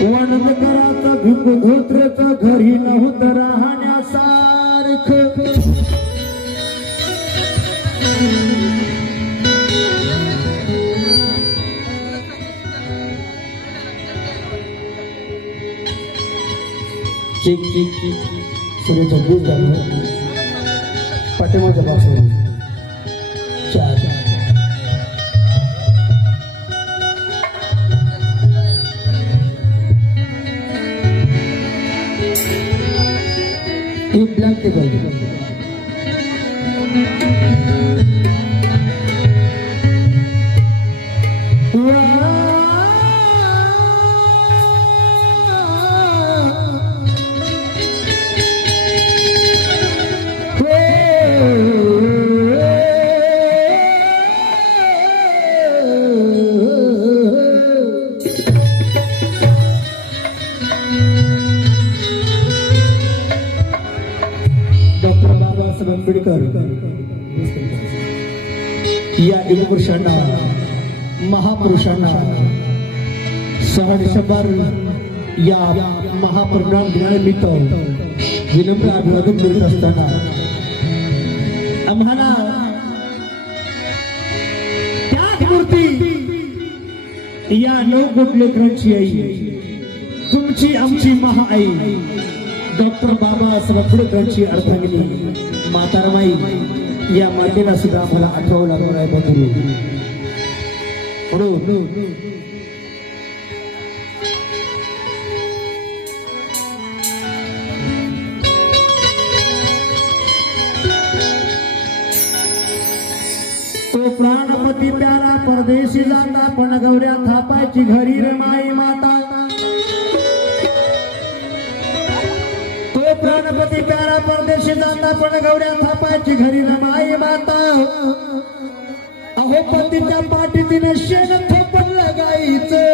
वनकराचा भिंगधोत्रेच घरी नव्हतं राहण्यासारखं चिक चिक चिक सूर्याच्या दूध झालं पाठीमागच्या बाजूला चार एक black table doctor Babasaheb Ambedkar या युगपुरुषांना महापुरुषांना सहर्षभर या महापरिणाम दिनानिमित्त विनम्र अभिवादन करीत असताना आम्हाला त्यागमूर्ती या नवकोट लेकरांची आई तुमची आमची महाआई डॉक्टर बाबासाहेब आंबेडकरांची अर्धांगिनी मातारमाई या मातेला सुद्धा आम्हाला आठवावं लागणार आहे बघू तो प्राणपती प्यारा परदेशी जाता पण गौऱ्या थापायची घरी रमाई माता तो प्राणपती प्यारा परदेशी जाता पण गौऱ्या थापायची घरी रमाई माता अहो पतीच्या पाठीतीने शेण थोपण लगायचं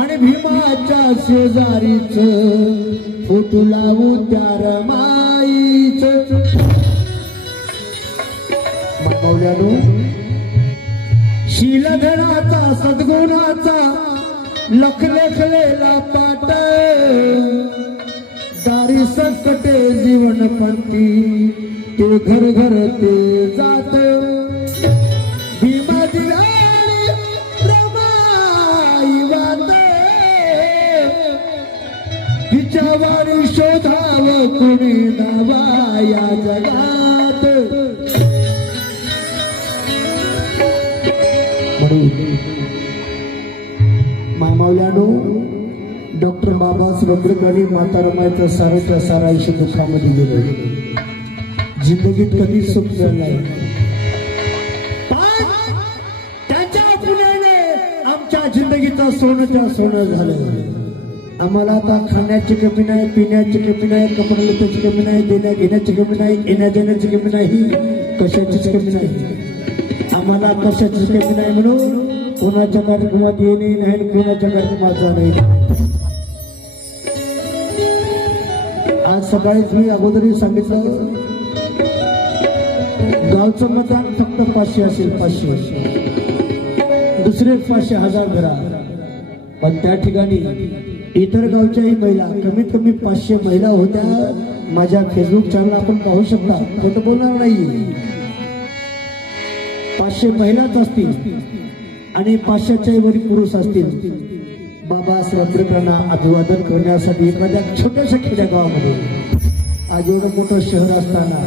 आणि भीमाच्या शेजारीच फोटो लावू त्या रमाईचं मावल्यानो शीलधनाचा सद्गुणाचा लखलेखलेला पाट दारी संकटे जीवन पंथी ते घर घर ते जात भीमा दिवाळी रमाई वात तिच्यावारी शोधाव कुणी नावा या जगात मामावल्यानो डॉक्टर बाबासाहेब आंबेडकरांनी माता रमाईचं सारं सारा आयुष्य दुःखामध्ये गेलं जिंदगीत कधी सुख झालं नाही त्याच्या पुण्याने आमच्या जिंदगीचं सोनं झालं आम्हाला आता खाण्याची कमी नाही पिण्याची कमी नाही कपडे लुटायची कमी नाही देण्या घेण्याची कमी नाही येण्या देण्याची कमी नाही कशाचीच कमी नाही आम्हाला कशाचीच कमी नाही म्हणून कोणाच्या कार्यक्रमात येणे नाही कोणाच्या कार्यक्रमात जाणे आज सकाळीच मी अगोदरही सांगितलं गावचं मतदान फक्त 500 असेल 500 दुसरे 500,000 घरा पण त्या ठिकाणी इतर गावच्याही महिला कमीत कमी 500 महिला होत्या माझ्या फेसबुक चॅनल आपण पाहू शकता ते तर बोलणार नाही 500 महिलाच असतील आणि 500च्या वरी पुरुष असतील बाबासाहेब आंबेडकरांना अभिवादन करण्यासाठी एखाद्या छोट्याशा खेड्या गावामध्ये आज एवढं मोठं शहर असताना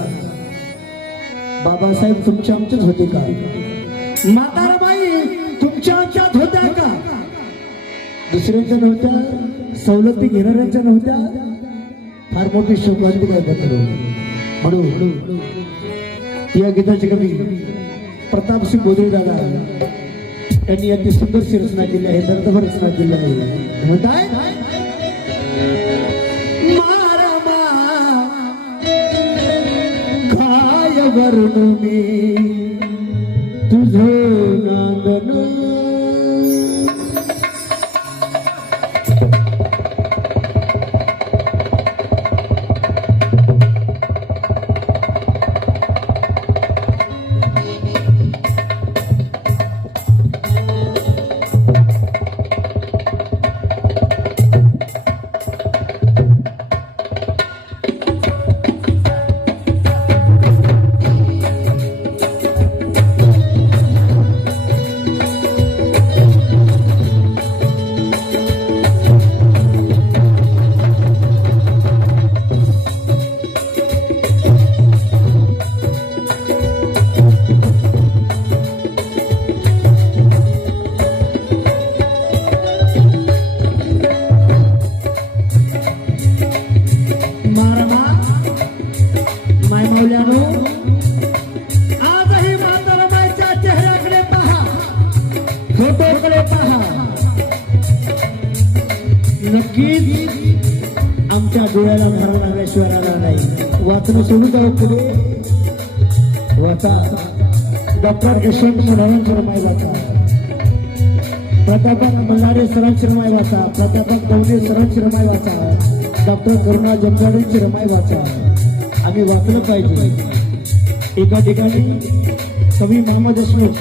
बाबासाहेब तुमच्या आमच्याच होते का माता रमाई तुमच्या आमच्यात होत्या का दुसऱ्यांच्या नव्हत्या सवलती घेणाऱ्यांच्या नव्हत्या फार मोठी शोकांतिक आहे कथन म्हणून या गीताची कवी प्रतापसिंग गोदरे दादा यांनी अति सुंदरशी रचना केली आहे, दर्दभर रचना केली आहे. म्हणताय काय वर्ण मी तुझं नांदन नक्कीच आमच्या डोळ्याला भरवणाऱ्याशिवाय राहणार नाही. वाचणं सोडू जाऊ पुढे वाचा. डॉक्टर यशवंत सरांची रमाई वाचा, प्राध्यापक मल्हारे सरांची रमाई वाचा, प्राध्यापक गवणे सरांची रमाई वाचा, डॉक्टर करुणा जमजाडेंची रमाई वाचा. आम्ही वाचलं पाहिजे. एका ठिकाणी कवी मोहम्मद देशमुख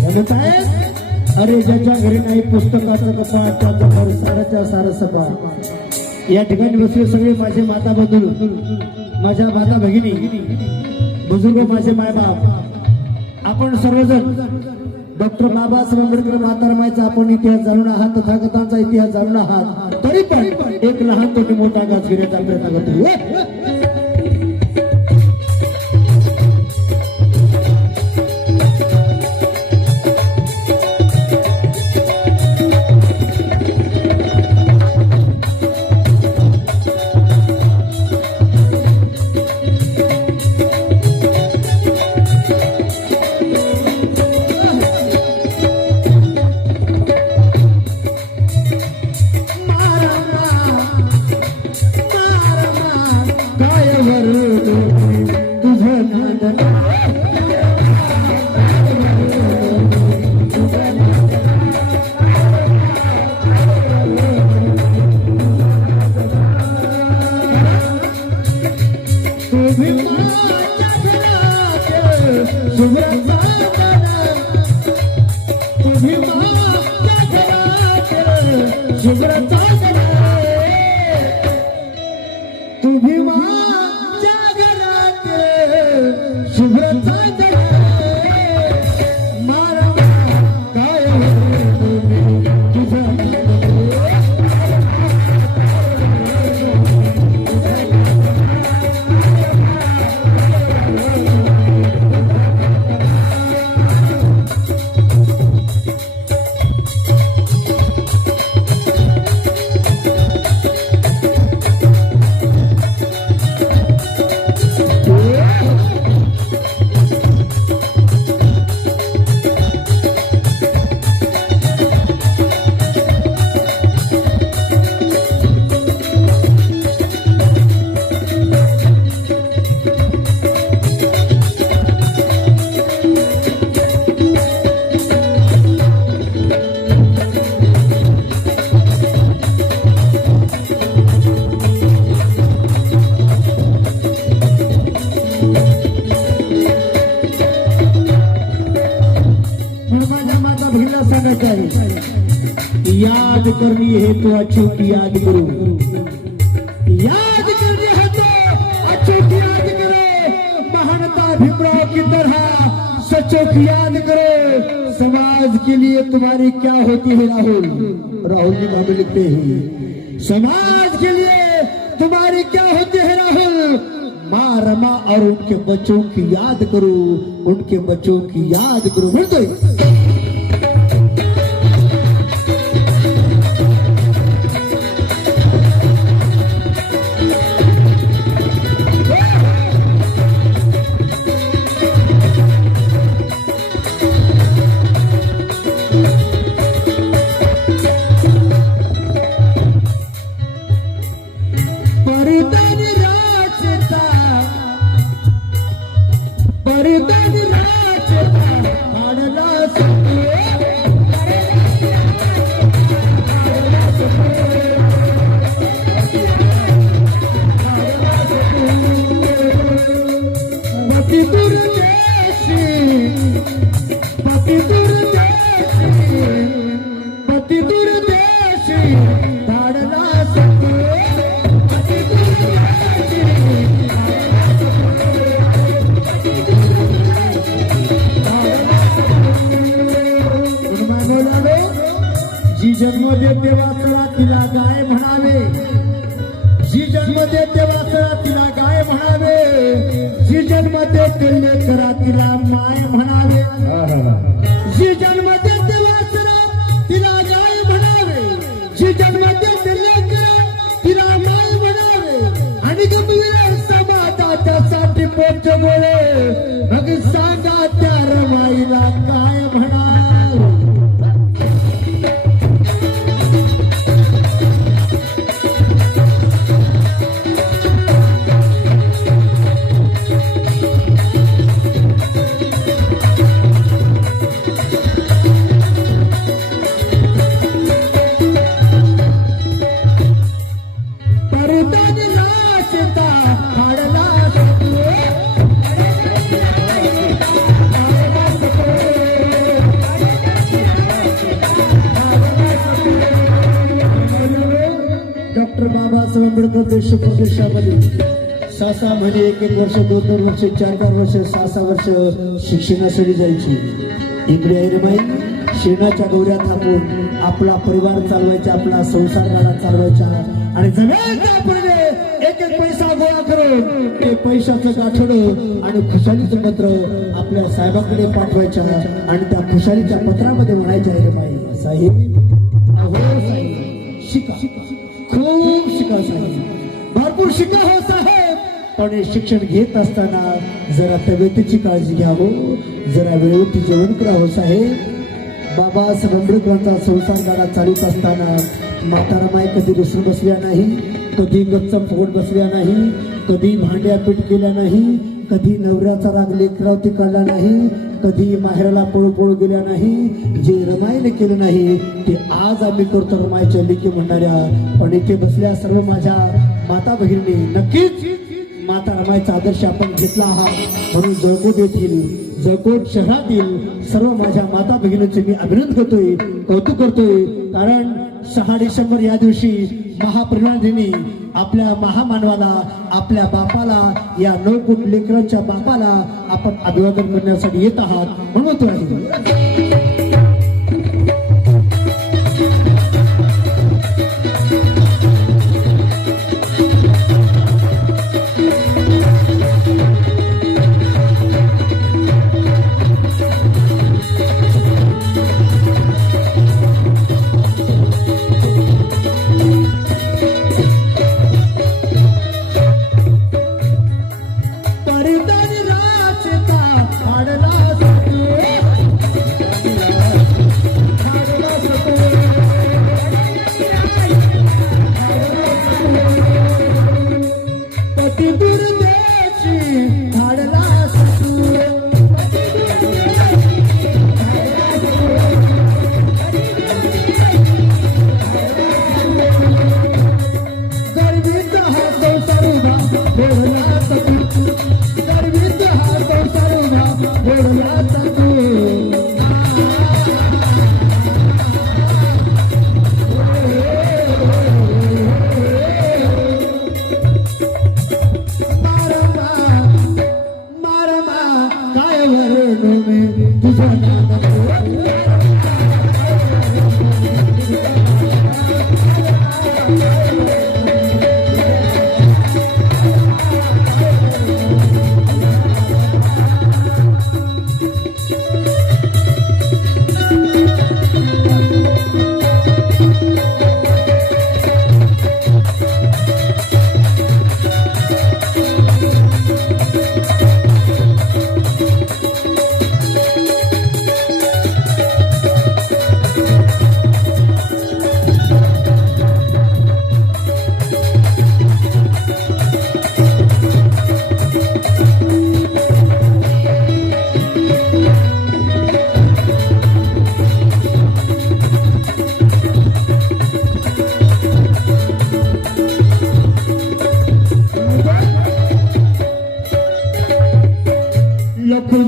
म्हणत आहेत, अरे ज्याच्या घरी नाही पुस्तकाचं कपाट त्याचा घर साराच्या सारं सपाट. या ठिकाणी बसले सगळे माझे माता बंधू, माझ्या माता भगिनी, बुजुर्ग, माझे मायबाप, आपण सर्वजण डॉक्टर बाबासाहेब आंबेडकर मातारमायचा आपण इतिहास जाणून आहात, तथागतांचा इतिहास जाणून आहात. तरी पण एक लहान तो मोठा गाज घेण्याचा प्रयत्न करतो. याद करनी है तो अच्छों की याद करो, याद करनी है तो अच्छों की याद करो, महानता भीमराव की तरह सच्चों की याद करो। समाज के लिए तुम्हारी क्या होती है राहुल, राहुल जी हमें लिखते हैं समाज के लिए तुम्हारी क्या होती है राहुल। माँ रमा और उनके बच्चों की याद करो, उनके बच्चों की याद करो। बोलते जी जन्म देते लेकरा तिला माय म्हणावे, जी जन्म देते वासरा तिला गाय म्हणावे, जी जन्म देते लेकरा तिला माय म्हणावे आणि गंभीर समाजाच्यासाठी पोट बोले मग सांगा त्या रमाईला काय म्हणावे. डॉक्टर बाबासाहेब आंबेडकर देश प्रदेशामध्ये 6 महिने 1 वर्ष 2 वर्ष 4 वर्ष 6 वर्ष शिक्षणासाठी जायची. इकडे ऐरमाई शेणाच्या गौऱ्या थांबून आपला परिवार चालवायचा, आपला संसार गाडा चालवायचा आणि जमेल एक पैसा गोळा करून ते पैशाचं गाठोडं आणि खुशालीचं पत्र आपल्या साहेबांकडे पाठवायच्या आणि त्या खुशालीच्या पत्रामध्ये म्हणायच्या ऐरमाई साहेब, अहो साहेब शिका, खूप शिका साहेब, भरपूर शिका हो साहेब, पण हे शिक्षण घेत असताना जरा तब्येतीची काळजी घ्या हो, जरा वेळेवरती जेवण करा हो साहेब. बाबासाहेब आंबेडकरांचा संसार गाडा चालूच असताना म्हातारा माय कधी रुसून बसल्या नाही, कधी गच्च फुगट बसल्या नाही, कधी भांड्या पीठ केल्या नाही, कधी नवऱ्याचा राग लेकरावती काढला नाही, कधी माहेराला पळू पळू गेल्या नाही. जे रमाईने केलं नाही ते आज आम्ही करतो रमाईच्या लेकी म्हणणाऱ्या. पण इथे बसल्या सर्व माझ्या माता भगिनी नक्कीच माता रमाईचा आदर्श आपण घेतला आहात म्हणून जळकोट येथील जळकोट शहरातील सर्व माझ्या माता भगिनींचे मी अभिनंदन करतोय, कौतुक करतोय. कारण 6 डिसेंबर या दिवशी महापरिनिर्वाण दिनी आपल्या महामानवाला, आपल्या बापाला, या 9 कोटी लेकरांच्या बापाला आपण अभिवादन करण्यासाठी येत आहात म्हणून तो आहे.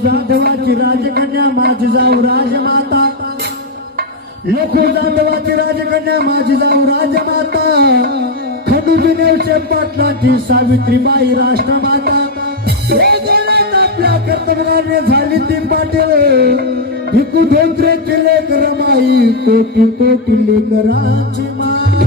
जाधवाची राजकन्या माझी जाऊ राजमाता, लखो जाधवाची राजकन्या माझी जाऊ राजमाता, खंडूजी पाटलाची सावित्रीबाई राष्ट्रमाता, आपल्या कर्तव्याने झाली ती पाटील, भिकू धोत्रे केले रमाई कोटी कोटी लेकराची माता.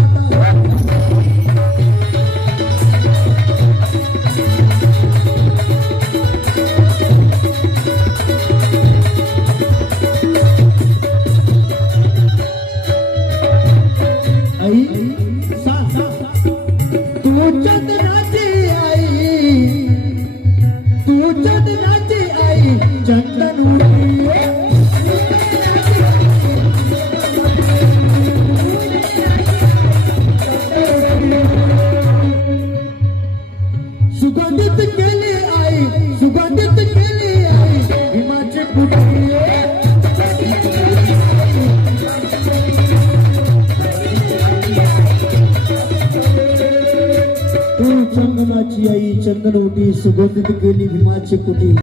चंदनाची आई, तू चंदनाची आई, चंदन सुगंधित केली आई, सुगंधित केली आई, भीमाची कुटी तू चंदनाची आई, चंदन उठी, सुगंधित केली भीमाची कुटी.